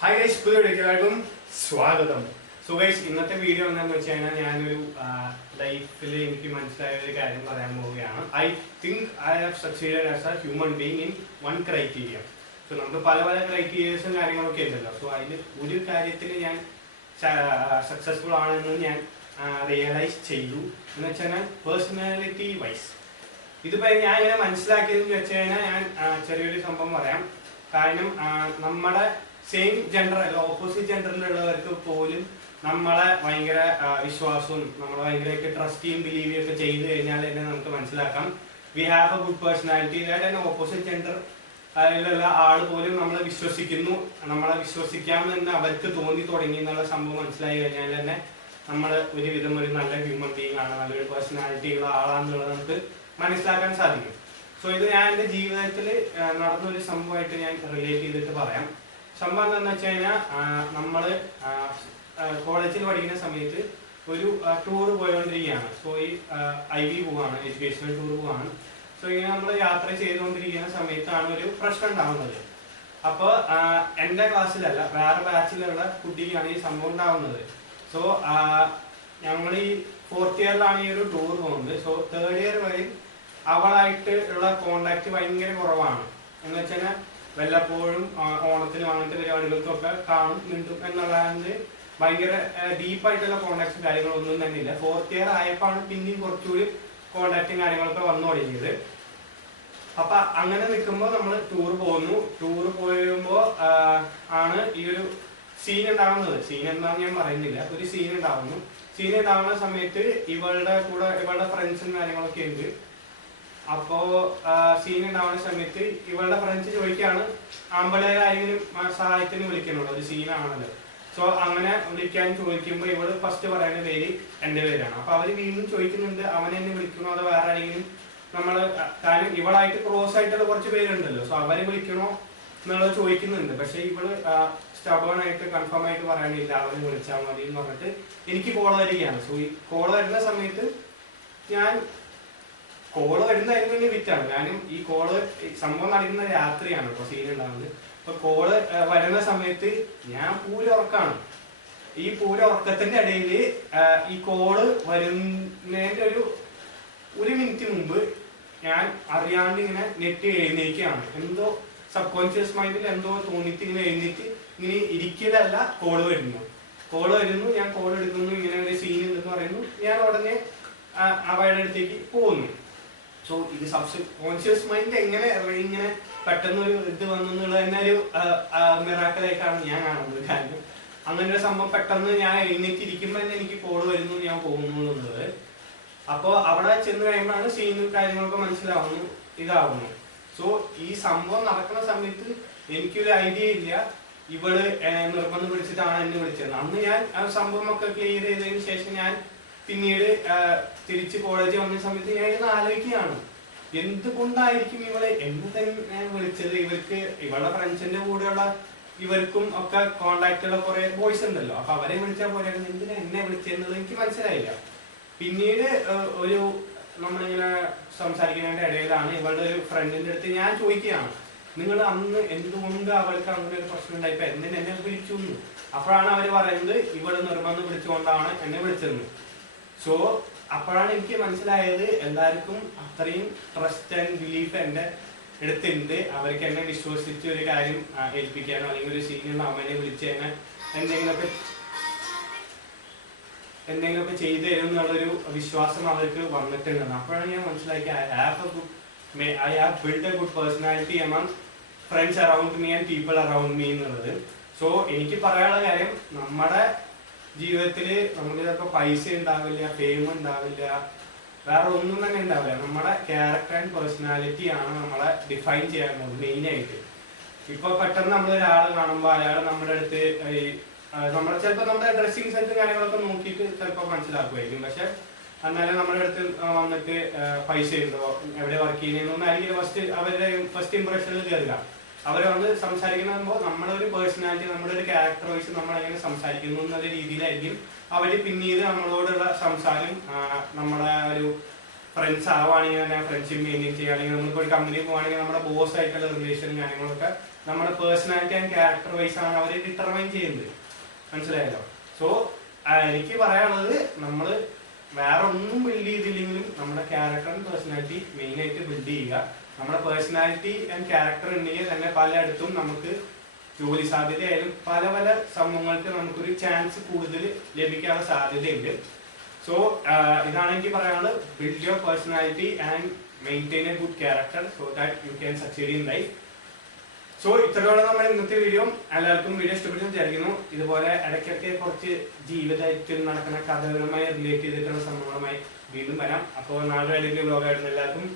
Hi guys, പുതിയ വീഡിയോയ്ക്ക് സ്വാഗതം. സോ ഗൈസ്, ഇന്നത്തെ വീഡിയോ എന്താണെന്ന് വെച്ച് കഴിഞ്ഞാൽ ഞാനൊരു ലൈഫിൽ എനിക്ക് മനസ്സിലായ ഒരു കാര്യം പറയാൻ പോവുകയാണ്. I think I have succeeded as A human being in one criteria. So നമുക്ക് പല പല ക്രൈറ്റീരിയസും കാര്യങ്ങളൊക്കെ ഉണ്ടല്ലോ. സോ അതിൽ ഒരു കാര്യത്തിൽ ഞാൻ സക്സസ്ഫുൾ ആണെന്ന് ഞാൻ റിയലൈസ് ചെയ്തു എന്ന് വെച്ചാൽ പേഴ്സണാലിറ്റി വൈസ്. ഇതിപ്പോ ഞാൻ ഇങ്ങനെ മനസ്സിലാക്കിയതെന്ന് വെച്ച് കഴിഞ്ഞാൽ ഞാൻ ചെറിയൊരു സംഭവം പറയാം. കാരണം നമ്മുടെ സെയിം ജെൻഡർ അല്ല, ഓപ്പോസിറ്റ് ജെൻഡറിലുള്ളവർക്ക് പോലും നമ്മളെ ഭയങ്കര വിശ്വാസവും നമ്മളെ ഭയങ്കരമൊക്കെ ട്രസ്റ്റിയും ബിലീവിയും ഒക്കെ ചെയ്തു കഴിഞ്ഞാൽ തന്നെ നമുക്ക് മനസ്സിലാക്കാം we have A good personality. അതായത് ഓപ്പോസിറ്റ് ജെൻഡർ അതിലുള്ള ആള് പോലും നമ്മളെ വിശ്വസിക്കുന്നു, നമ്മളെ വിശ്വസിക്കാമെന്ന് അവർക്ക് തോന്നി തുടങ്ങി എന്നുള്ള സംഭവം മനസ്സിലായി കഴിഞ്ഞാൽ തന്നെ നമ്മൾ ഒരുവിധം ഒരു നല്ല ഹ്യൂമൻ ബീങ് ആണ്, നല്ലൊരു പേഴ്സണാലിറ്റി ഉള്ള ആളാണെന്നുള്ളത് നമുക്ക് മനസ്സിലാക്കാൻ സാധിക്കും. സോ ഇത് ഞാൻ എൻ്റെ ജീവിതത്തിൽ നടന്നൊരു സംഭവമായിട്ട് ഞാൻ റിലേറ്റ് ചെയ്തിട്ട് പറയാം. സംഭവം എന്താണെന്ന് വെച്ച് കഴിഞ്ഞാൽ നമ്മൾ കോളേജിൽ പഠിക്കുന്ന സമയത്ത് ഒരു ടൂർ പോയിക്കൊണ്ടിരിക്കുകയാണ്. സോ ഈ IB പോവാണ്, എഡ്യൂക്കേഷണൽ ടൂർ പോവാണ്. സോ ഇങ്ങനെ നമ്മൾ യാത്ര ചെയ്തുകൊണ്ടിരിക്കുന്ന സമയത്താണ് ഒരു പ്രശ്നം ഉണ്ടാവുന്നത്. അപ്പോൾ എൻ്റെ ക്ലാസ്സിലല്ല, വേറെ ബാച്ചിലുള്ള കുട്ടിക്കാണ് ഈ സംഭവം ഉണ്ടാവുന്നത്. സോ ഞങ്ങൾ ഈ 4th ഇയറിലാണ് ഈ ഒരു ടൂർ പോകുന്നത്. സോ 3rd ഇയർ വരെ അവളായിട്ട് ഉള്ള കോണ്ടാക്ട് ഭയങ്കര കുറവാണ്. എന്ന് വെച്ചാൽ വല്ലപ്പോഴും ഓണത്തിനും അങ്ങനത്തെ പരിപാടികൾക്കൊക്കെ കാണും, മിണ്ടും എന്നുള്ളത് ഭയങ്കര ഡീപ്പായിട്ടുള്ള കോണ്ടാക്ട്സും കാര്യങ്ങളൊന്നും തന്നെ ഇല്ല. 4th ഇയർ ആയപ്പോഴാണ് പിന്നെയും കുറച്ചുകൂടി കോണ്ടാക്റ്റും കാര്യങ്ങളൊക്കെ വന്നു തുടങ്ങിയത്. അപ്പൊ അങ്ങനെ നിൽക്കുമ്പോൾ നമ്മൾ ടൂർ പോകുന്നു. ടൂർ പോയുമ്പോൾ ആണ് ഈ ഒരു സീൻ ഉണ്ടാവുന്നത്. സീൻ എന്താണെന്ന് ഞാൻ പറയുന്നില്ല, ഒരു സീൻ ഉണ്ടാവുന്നു. സീൻ ഉണ്ടാവുന്ന സമയത്ത് ഇവളുടെ കൂടെ ഇവളുടെ ഫ്രണ്ട്സും കാര്യങ്ങളൊക്കെ ഉണ്ട്. അപ്പോ സീൻ ഉണ്ടാവുന്ന സമയത്ത് ഇവളുടെ ഫ്രണ്ട്സ് ചോദിക്കുകയാണ് ആമ്പളേരാരെങ്കിലും സഹായത്തിന് വിളിക്കണുള്ളൂ, ഒരു സീനാണല്ലോ. സോ അങ്ങനെ വിളിക്കാൻ ചോദിക്കുമ്പോൾ ഇവള് ഫസ്റ്റ് പറയുന്ന പേര് എൻ്റെ പേരാണ്. അപ്പൊ അവര് വീണ്ടും ചോദിക്കുന്നുണ്ട് അവനെ എന്നെ വിളിക്കണോ അതോ വേറെ ആരെങ്കിലും നമ്മള്, കാരണം ഇവളായിട്ട് ക്രോസ് ആയിട്ടുള്ള കുറച്ച് പേരുണ്ടല്ലോ. സോ അവരെ വിളിക്കണോ എന്നുള്ളത് ചോദിക്കുന്നുണ്ട്. പക്ഷെ ഇവള് സ്റ്റബേൺ ആയിട്ട് കൺഫേം ആയിട്ട് പറയാനില്ല, അവനെ വിളിച്ചാൽ മതി എന്ന് പറഞ്ഞിട്ട് എനിക്ക് കോള് വരികയാണ്. സോ ഈ കോള് വരുന്ന സമയത്ത് ഞാൻ കോള് വരുന്നതായിരുന്നു വലിയ വിറ്റാണ്. കാരണം ഈ കോള് സംഭവം നടക്കുന്ന രാത്രിയാണ് കേട്ടോ സീൻ ഉണ്ടാകുന്നത്. അപ്പൊ കോള് വരുന്ന സമയത്ത് ഞാൻ പൂര ഉറക്കാണ്. ഈ പൂര ഉറക്കത്തിന്റെ ഇടയിൽ ഈ കോള് വരുന്നതിന്റെ ഒരു മിനിറ്റ് മുമ്പ് ഞാൻ അറിയാണ്ട് ഇങ്ങനെ നെറ്റ് എഴുന്നേക്കാണ്. എന്തോ സബ് മൈൻഡിൽ എന്തോ തോന്നിട്ട് ഇങ്ങനെ എഴുന്നേറ്റ് ഇങ്ങനെ ഇരിക്കലല്ല, കോള് വരുന്നു. ഞാൻ കോൾ എടുക്കുന്നു, ഇങ്ങനെ ഒരു സീൻ ഉണ്ടെന്ന് പറയുന്നു. ഞാൻ ഉടനെ അവയുടെ അടുത്തേക്ക് പോകുന്നു. സോ ഇത് സബ്കോൺഷ്യസ് മൈൻഡ് എങ്ങനെ ഇങ്ങനെ പെട്ടെന്ന് ഒരു ഇത് വന്നു എന്നുള്ളത് തന്നെ ഒരു മിറാക്കിളായിട്ടാണ് ഞാൻ കാണുന്നത്. കാരണം അങ്ങനെ ഒരു സംഭവം പെട്ടെന്ന് ഞാൻ എഴുന്നേറ്റിരിക്കുമ്പോൾ തന്നെ എനിക്ക് കോള് വരുന്നു, ഞാൻ പോകുന്നു എന്നുള്ളത്. അപ്പോൾ അവിടെ ചെന്ന് കഴിയുമ്പോഴാണ് സീനും കാര്യങ്ങളൊക്കെ മനസ്സിലാവുന്നു, ഇതാവുന്നു. സോ ഈ സംഭവം നടക്കുന്ന സമയത്ത് എനിക്കൊരു ഐഡിയ ഇല്ല ഇവള് നിർബന്ധം പിടിച്ചിട്ടാണ് എന്നെ വിളിച്ചത്. അന്ന് ഞാൻ ആ സംഭവമൊക്കെ ക്ലിയർ ചെയ്തതിനു ശേഷം ഞാൻ പിന്നീട് തിരിച്ച് കോളേജിൽ വന്ന സമയത്ത് ഞാൻ ഇന്ന് ആലോചിക്കുകയാണ് എന്തുകൊണ്ടായിരിക്കും ഇവളെ എന്നെ തന്നെ വിളിച്ചത്. ഇവളുടെ ഫ്രണ്ട്സിന്റെ കൂടെയുള്ള ഇവർക്കും ഒക്കെ കോണ്ടാക്ട് ഉള്ള കുറെ ബോയ്സ് ഉണ്ടല്ലോ. അപ്പൊ അവരെ വിളിച്ചാൽ പോലെയാണ്, എന്തിനാ എന്നെ വിളിച്ചെന്നുള്ളത് എനിക്ക് മനസ്സിലായില്ല. പിന്നീട് ഒരു നമ്മളിങ്ങനെ സംസാരിക്കുന്നതിന്റെ ഇടയിലാണ് ഇവളുടെ ഒരു ഫ്രണ്ടിന്റെ അടുത്ത് ഞാൻ ചോദിക്കുകയാണ്, നിങ്ങൾ അന്ന് എന്തുകൊണ്ട് അവൾക്ക് അങ്ങനെ ഒരു പ്രശ്നം ഉണ്ടായിപ്പോ എന്നെ വിളിച്ചു. അപ്പോഴാണ് അവർ പറയുന്നത് ഇവള് നിർബന്ധം വിളിച്ചുകൊണ്ടാണ് എന്നെ വിളിച്ചതെന്ന്. സോ അപ്പോഴാണ് എനിക്ക് മനസ്സിലായത് എല്ലാവർക്കും അത്രയും ട്രസ്റ്റ് ആൻഡ് ബിലീഫ് എൻ്റെ അടുത്തുണ്ട്. അവർക്ക് എന്നെ വിശ്വസിച്ച് ഒരു കാര്യം ഏൽപ്പിക്കാനോ അല്ലെങ്കിൽ ഒരു സീനിയർ അമ്മനെ വിളിച്ച് തന്നെ എന്തെങ്കിലുമൊക്കെ ചെയ്തു തരും എന്നുള്ളൊരു വിശ്വാസം അവർക്ക് വന്നിട്ടുണ്ടെന്ന്. അപ്പോഴാണ് ഞാൻ മനസ്സിലാക്കി I have built a good personality among friends around me and people around me എന്നുള്ളത്. സോ എനിക്ക് പറയാനുള്ള കാര്യം, നമ്മുടെ ജീവിതത്തിൽ നമുക്ക് ചിലപ്പോൾ പൈസ ഉണ്ടാവില്ല, ഫെയിം ഉണ്ടാവില്ല, വേറെ ഒന്നും തന്നെ ഉണ്ടാവില്ല. നമ്മുടെ ക്യാരക്ടർ ആൻഡ് പേഴ്സണാലിറ്റി ആണ് നമ്മളെ ഡിഫൈൻ ചെയ്യാനുള്ളത് മെയിനായിട്ട്. ഇപ്പൊ പെട്ടെന്ന് നമ്മളൊരാൾ കാണുമ്പോൾ അയാൾ നമ്മുടെ അടുത്ത് ചിലപ്പോൾ നമ്മുടെ ഡ്രസ്സിങ് സെൻസും കാര്യങ്ങളൊക്കെ നോക്കിയിട്ട് ചിലപ്പോൾ മനസ്സിലാക്കുമായിരിക്കും. പക്ഷെ എന്നാലും നമ്മുടെ അടുത്ത് വന്നിട്ട് പൈസ ഉണ്ടോ, എവിടെ വർക്ക് ചെയ്യുന്നതെന്നൊന്നും ആയിരിക്കും അവരുടെ ഫസ്റ്റ് ഇംപ്രഷനിൽ കയറുക. അവർ വന്ന് സംസാരിക്കുമ്പോൾ നമ്മുടെ ഒരു പേഴ്സണാലിറ്റി, നമ്മുടെ ഒരു ക്യാരക്ടർ വൈസ് നമ്മൾ എങ്ങനെ സംസാരിക്കുന്നു എന്നുള്ള രീതിയിലായിരിക്കും അവർ പിന്നീട് നമ്മളോടുള്ള സംസാരം, നമ്മുടെ ഒരു ഫ്രണ്ട്സ് ആവുകയാണെങ്കിൽ തന്നെ ഫ്രണ്ട്ഷിപ്പ് മെയിൻറ്റെയിൻ ചെയ്യുക, അല്ലെങ്കിൽ നമ്മളിപ്പോൾ ഒരു കമ്പനി പോകുകയാണെങ്കിൽ നമ്മുടെ ബോസ് ആയിട്ടുള്ള റിലേഷനും കാര്യങ്ങളൊക്കെ നമ്മുടെ പേഴ്സണാലിറ്റി ആൻഡ് ക്യാരക്ടർ വൈസ് ആണ് അവർ ഡിറ്റർമൈൻ ചെയ്യുന്നത്. മനസ്സിലായല്ലോ? സോ എനിക്ക് പറയാനുള്ളത്, നമ്മൾ വേറെ ഒന്നും ബിൽഡ് ചെയ്തില്ലെങ്കിലും നമ്മുടെ ക്യാരക്ടർ ആൻഡ് പേഴ്സണാലിറ്റി മെയിനായിട്ട് ബിൽഡ് ചെയ്യുക. നമ്മുടെ പേഴ്സണാലിറ്റി ആൻഡ് ക്യാരക്ടർ ഉണ്ടെങ്കിൽ തന്നെ പലയിടത്തും നമുക്ക് ജോലി സാധ്യതയായാലും പല പല സംഭവങ്ങൾക്ക് നമുക്കൊരു ചാൻസ് കൂടുതൽ ലഭിക്കാനുള്ള സാധ്യതയുണ്ട്. സോ ഇതാണ് എനിക്ക് പറയാനുള്ളത്. Build your personality and maintain a good character so that you can succeed in life. So ഇത്രയോടെ നമ്മുടെ ഇന്നത്തെ വീഡിയോ. എല്ലാവർക്കും വീഡിയോ ഇഷ്ടപ്പെട്ടു വിചാരിക്കുന്നു. ഇതുപോലെ ഇടയ്ക്കൊക്കെ കുറച്ച് ജീവിതത്തിൽ നടക്കുന്ന കഥകളുമായി റിലേറ്റ് ചെയ്തിട്ടുള്ള സംഭവങ്ങളുമായി വീണ്ടും വരാം. അപ്പോൾ നാളെ അല്ലെങ്കിൽ വ്ലോഗായിരുന്നു. എല്ലാവർക്കും